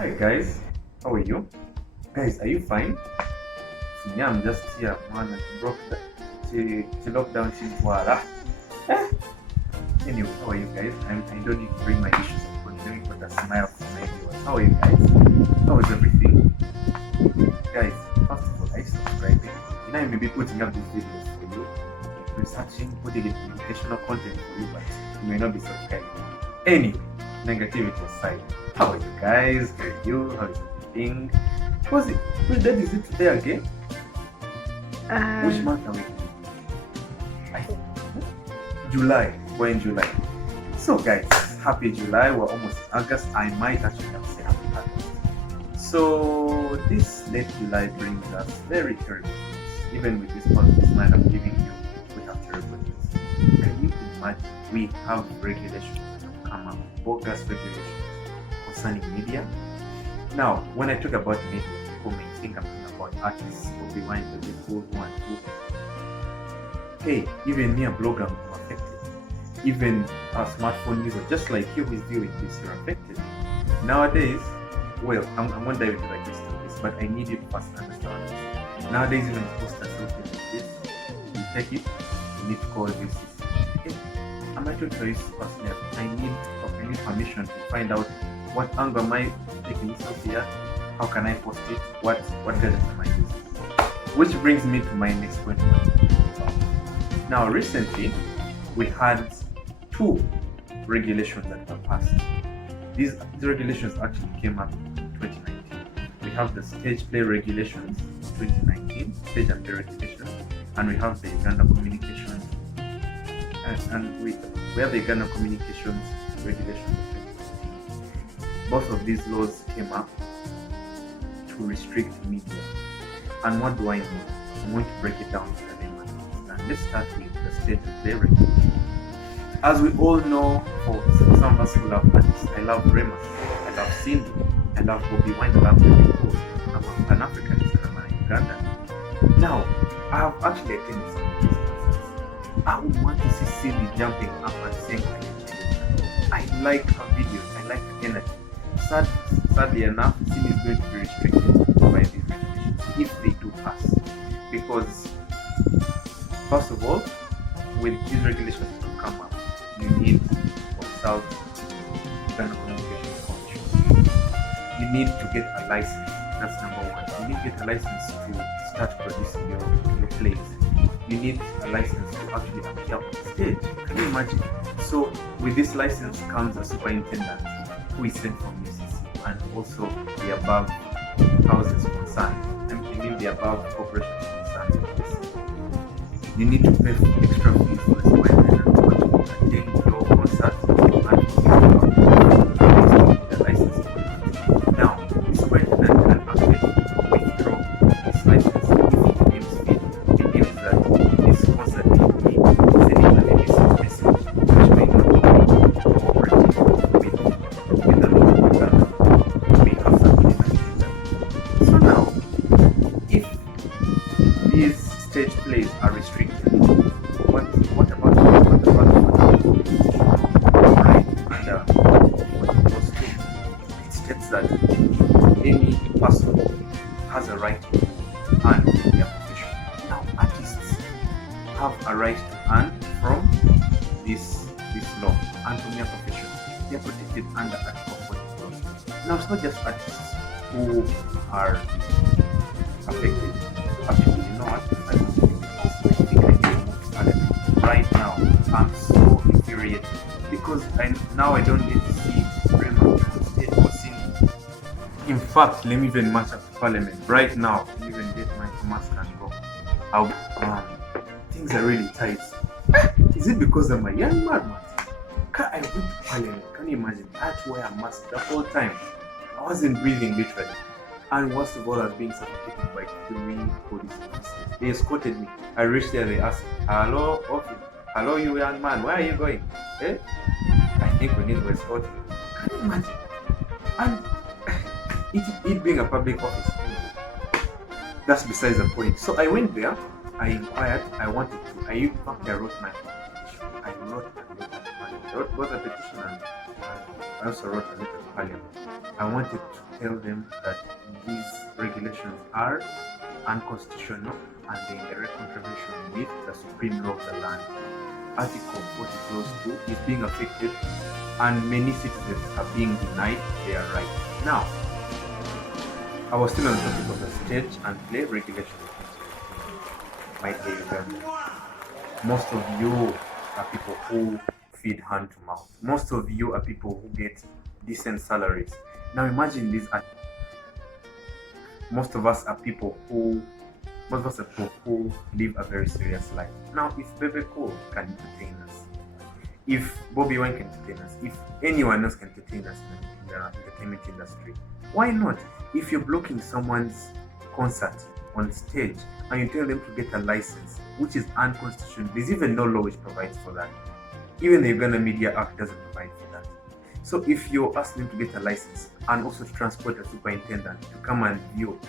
Hi guys, how are you? Guys, are you fine? Yeah, I'm just here, man. She broke the she locked down Chintwara. Anyway, how are you guys? I don't need to bring my issues up, but let me put a smile for my viewers. How are you guys? How is everything? Guys, first of all, are you subscribing? You know, I may be putting up these videos for you, researching, putting in educational content for you, but you may not be subscribing. Anyway, negativity aside, how are you guys? How are you? How is everything? Which date is it today again? Which month are we in? July. We're in July. So guys, happy July. We're almost in August. I might actually have said happy August. So this late July brings us very terrible news. Even with this positive smile I'm giving you, we have terrible news. Can you imagine? We have regulations that have come up, bogus regulations concerning media. Now, when I talk about media, people may think I'm talking about artists or behind the people who and who. Hey, even me, a blogger, I'm affected. Even a smartphone user, just like you who is viewing this, you're affected. Nowadays, well, I'm going to dive into the gist of this, but I need you to first understand this. Nowadays, even post a selfie like this, you take it, you need to call this. Hey, am I talking to this person? I need permission to find out what angle am I taking this selfie at? How can I post it? What gadgets am I using? Which brings me to my next point. Now, recently, we had two regulations that were passed. These regulations actually came up in 2019. We have the stage play regulations 2019, stage and play regulations, and we have the Uganda communications, and we have the Uganda communications regulations of 2019. Both of these laws came up to restrict media. And what do I mean? I'm going to break it down so that everyone understands. Let's start with the stage play regulation. As we all know, for some of us who love artists, I love Rema, I love Cindy, I love Bobby Wine, I love David Cole. I'm a Pan-Africanist and I'm an Ugandan. Now, I have actually attended some of these concerts. I would want to see Cindy jumping up and saying, I like her videos, I like her energy. Sadly enough, Cindy is going to be restricted by these regulations if they do pass. Because, first of all, with these regulations to come up, you need to consult Uganda Communications Commission. You need to get a license. That's number one. You need to get a license to start producing your plays. You need a license to actually appear on stage. Can you imagine? So with this license comes a superintendent who is sent from UCC and also the above houses concerned. I mean the above corporations concerned. You need to pay extra fees for the superintendent to attend your concerts and the license. Now, the superintendent can actually withdraw this license if it deems fit. It deems that this concert may be sending an illicit message which may not be cooperative with the laws of Uganda. We have something like that. So now, if these stage plays are restricted, what about right under Article 2? It states that any person has a right to earn their profession. Now, artists have a right to earn from this law and from their profession. They are protected under Article 44. Now, it's not just artists who are affected. Actually, you know what? Right now, I'm so infuriated because I don't get to see Rema on stage or singing. In fact, let me even march up to Parliament right now. Let me even get my mask and go. Things are really tight. Is it because I'm a young madman? I went to Parliament. Can you imagine? I had to wear a mask the whole time. I wasn't breathing literally. And worst of all, I was being suffocated by 3 police officers. They escorted me. I reached there, they asked, hello, officer. Hello, you young man, where are you going? Eh? I think we need to escort you. Can you imagine? And it being a public office, that's besides the point. So I went there, I inquired, I wrote my petition. I wrote a letter to Parliament. I wrote both a petition and I also wrote a letter to Parliament. I wanted to tell them that these regulations are unconstitutional and they in direct contravention with the supreme law of the land. Article 40 clause 2 is being affected and many citizens are being denied their rights. Now, I was still on the topic of the stage and play regulations. My dear Uganda, most of you are people who feed hand to mouth. Most of you are people who get decent salaries. Now imagine this. Most of us are people who live a very serious life. Now, if Bebe Cool can entertain us, if Bobby Wine can entertain us, if anyone else can entertain us in the entertainment industry, why not? If you're blocking someone's concert on stage and you tell them to get a license, which is unconstitutional, there's even no law which provides for that. Even the Uganda Media Act doesn't provide for that. So if you're asking them to get a license and also to transport a superintendent to come and view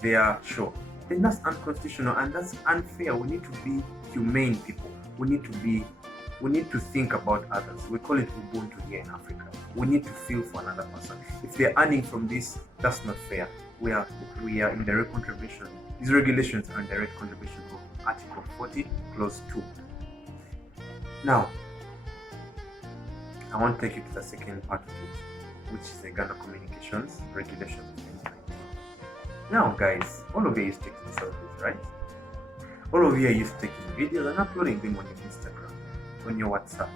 their show, then that's unconstitutional and that's unfair. We need to be humane people. We need to think about others. We call it Ubuntu here in Africa. We need to feel for another person. If they're earning from this, that's not fair. We are in direct contravention. These regulations are in direct contravention of Article 40, Clause 2. Now, I want to take you to the second part of it, which is the Uganda Communications Regulations of 2019. Now, guys, all of you are used to taking selfies, right? All of you are used to taking videos and uploading them on your Instagram, on your WhatsApp,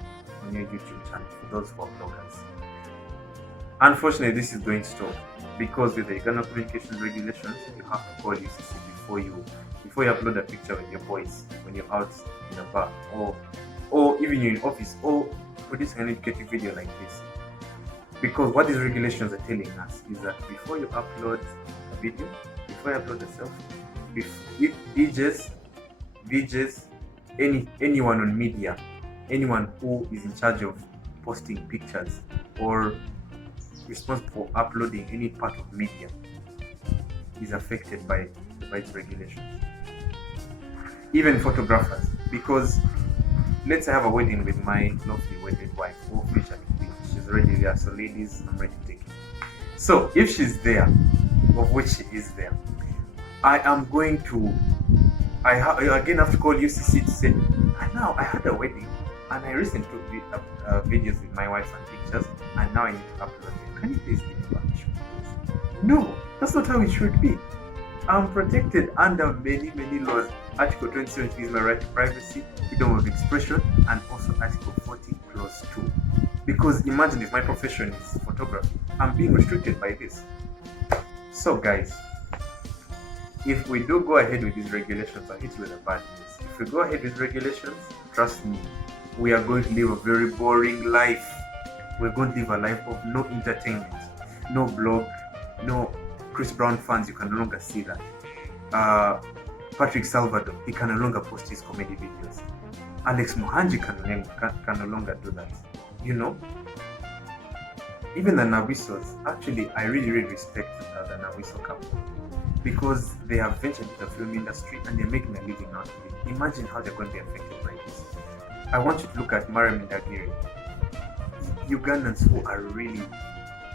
on your YouTube channel, for those who are bloggers. Unfortunately, this is going to stop because with the Uganda Communications Regulations, you have to call UCC before you upload a picture with your voice when you're out in a bar or even you're in office or produce an educative video like this. Because what these regulations are telling us is that before you upload a video, before you upload a selfie, if DJs, anyone on media, anyone who is in charge of posting pictures or responsible for uploading any part of media is affected by its regulations. Even photographers, because let's say I have a wedding with my lovely wedded wife, or she's already there, so ladies, I'm ready to take it. So if she's there, of which she is there, I again have to call UCC to say, now I had a wedding and I recently took videos with my wife and pictures, and now I need to upload them. Can you please give me permission? No, that's not how it should be. I'm protected under many laws. Article 27 is my right to privacy, freedom of expression, and also Article 40, Clause 2. Because imagine if my profession is photography, I'm being restricted by this. So guys, if we do go ahead with these regulations, I'll hit you with a bad news. If we go ahead with regulations, trust me, we are going to live a very boring life. We're going to live a life of no entertainment, no blog, no Chris Brown fans, you can no longer see that. Patrick Salvador, he can no longer post his comedy videos. Alex Muhanji can no longer do that. You know? Even the Nawisos, actually, I really respect the Nawiso couple because they have ventured into the film industry and they're making a living out of it. Imagine how they're going to be affected by this. I want you to look at Mariam Ndagiri. Ugandans who are really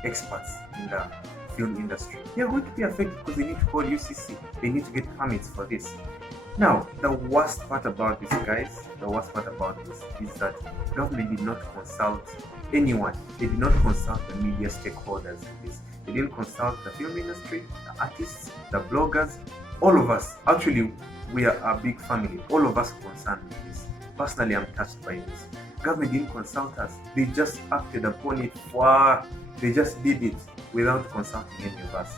experts in the film industry, they're going to be affected because they need to call UCC. They need to get permits for this. Now, the worst part about this, guys, is that government did not consult anyone. They did not consult the media stakeholders in this. They didn't consult the film industry, the artists, the bloggers, all of us. Actually, we are a big family. All of us are concerned with this. Personally, I'm touched by this. Government didn't consult us. They just acted upon it. They just did it without consulting any of us.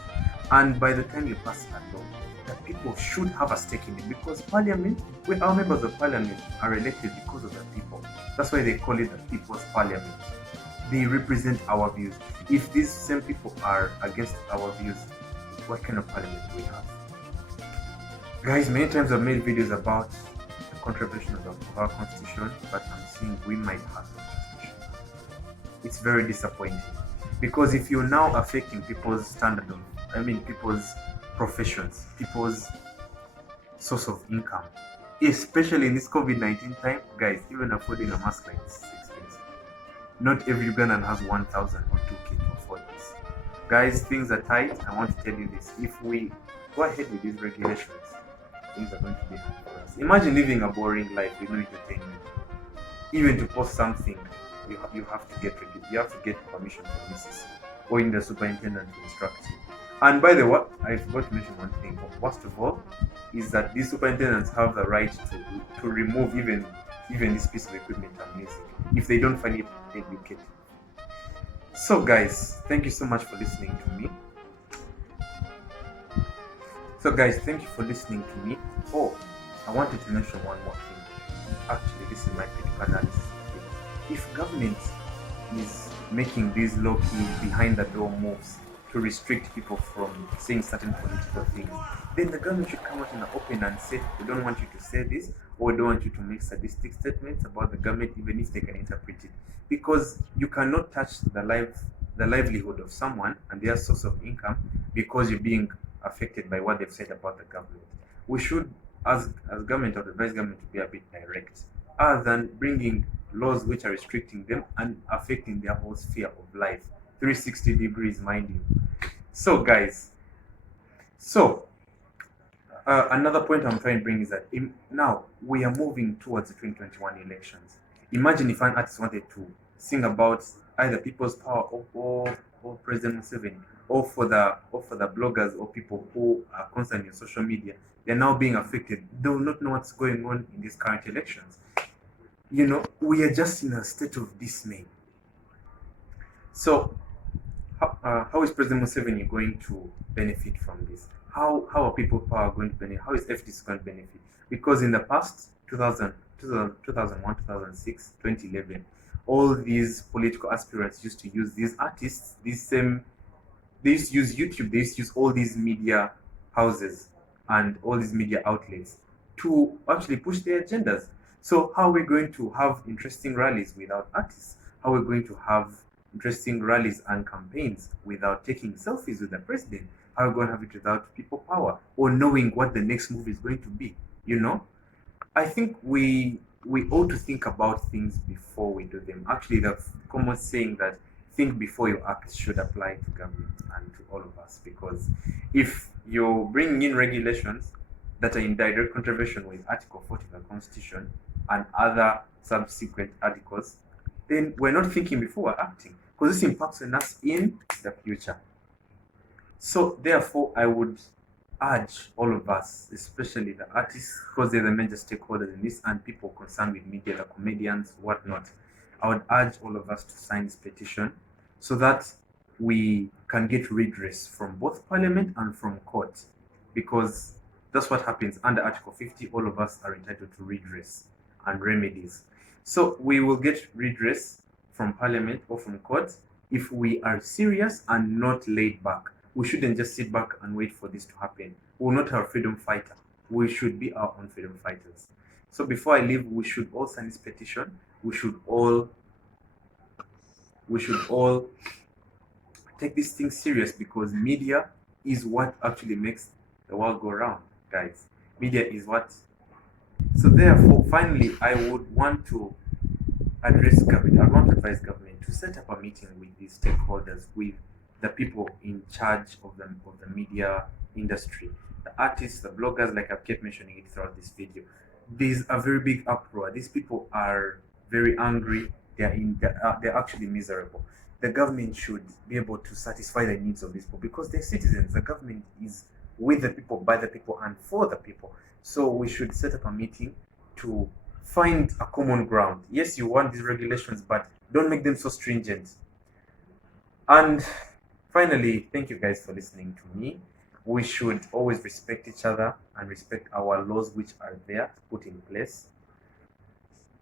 And by the time you pass a law, the people should have a stake in it because Parliament, our members of Parliament are elected because of the people. That's why they call it the People's Parliament. They represent our views. If these same people are against our views, what kind of parliament do we have? Guys, many times I've made videos about the contribution of our constitution, but I'm saying we might have no constitution. It's very disappointing because if you're now affecting people's people's professions, people's source of income, especially in this COVID-19 time, guys, even affording a mask like this is expensive. Not every Ugandan has 1,000 or 2K to afford this. Guys, things are tight. I want to tell you this. If we go ahead with these regulations, things are going to be hard for us. Imagine living a boring life with no entertainment. Even to post something, you have to get permission from Mrs. or in the superintendent to instruct you. And by the way, I forgot to mention one thing. First of all, is that these superintendents have the right to remove even this piece of equipment and music if they don't find it educated. So guys, thank you so much for listening to me. Oh, I wanted to mention one more thing. Actually, this is my critical analysis. If government is making these low-key, behind-the-door moves to restrict people from saying certain political things, then the government should come out in the open and say, we don't want you to say this, or we don't want you to make sadistic statements about the government, even if they can interpret it. Because you cannot touch the livelihood of someone and their source of income because you're being affected by what they've said about the government. We should, as government, or advise government to be a bit direct, other than bringing laws which are restricting them and affecting their whole sphere of life, 360 degrees, mind you. So guys, another point I'm trying to bring is that now we are moving towards the 2021 elections. Imagine if an artist wanted to sing about either people's power or President Museveni, or for the bloggers or people who are constantly on social media. They're now being affected. They will not know what's going on in these current elections. We are just in a state of dismay. So how is President Museveni going to benefit from this? How are people power going to benefit? How is FDC going to benefit? Because in the past, 2001, 2006, 2011, all these political aspirants used to use these artists, they used to use YouTube, they used to use all these media houses and all these media outlets to actually push their agendas. So how are we going to have interesting rallies without artists? How are we going to have interesting rallies and campaigns without taking selfies with the president? How are we going to have it without people power or knowing what the next move is going to be? I think we ought to think about things before we do them. Actually, the common saying that think before you act should apply to government and to all of us, because if you're bringing in regulations that are in direct contravention with Article 40 of the Constitution and other subsequent articles, then we're not thinking before we're acting, because this impacts on us in the future. So therefore, I would urge all of us, especially the artists, because they're the major stakeholders in this, and people concerned with media, the comedians, whatnot. I would urge all of us to sign this petition so that we can get redress from both Parliament and from court, because that's what happens under Article 50. All of us are entitled to redress and remedies. So we will get redress from Parliament or from court if we are serious and not laid back. We shouldn't just sit back and wait for this to happen. We're not a freedom fighter. We should be our own freedom fighters. So before I leave, we should all sign this petition. We should all take this thing serious, because media is what actually makes the world go round, guys. Media is what. So therefore, finally, I would want to address government. I want to advise government to set up a meeting with these stakeholders, with the people in charge of the media industry, the artists, the bloggers, like I've kept mentioning it throughout this video. There's a very big uproar. These people are very angry. They're actually miserable. The government should be able to satisfy the needs of these people, because they're citizens. The government is with the people, by the people, and for the people. So we should set up a meeting to find a common ground. Yes, you want these regulations, but don't make them so stringent. And finally, thank you guys for listening to me. We should always respect each other and respect our laws which are there put in place.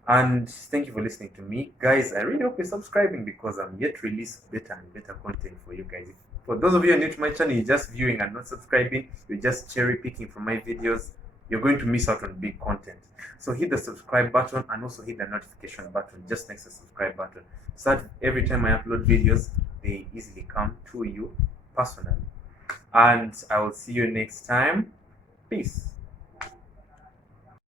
And thank you for listening to me, guys. I really hope you're subscribing, because I'm yet to release better and better content for you guys. For those of you who are new to my channel, you're just viewing and not subscribing, you're just cherry picking from my videos, you're going to miss out on big content. So hit the subscribe button and also hit the notification button just next to the subscribe button, so that every time I upload videos, they easily come to you personally. And I will see you next time. Peace.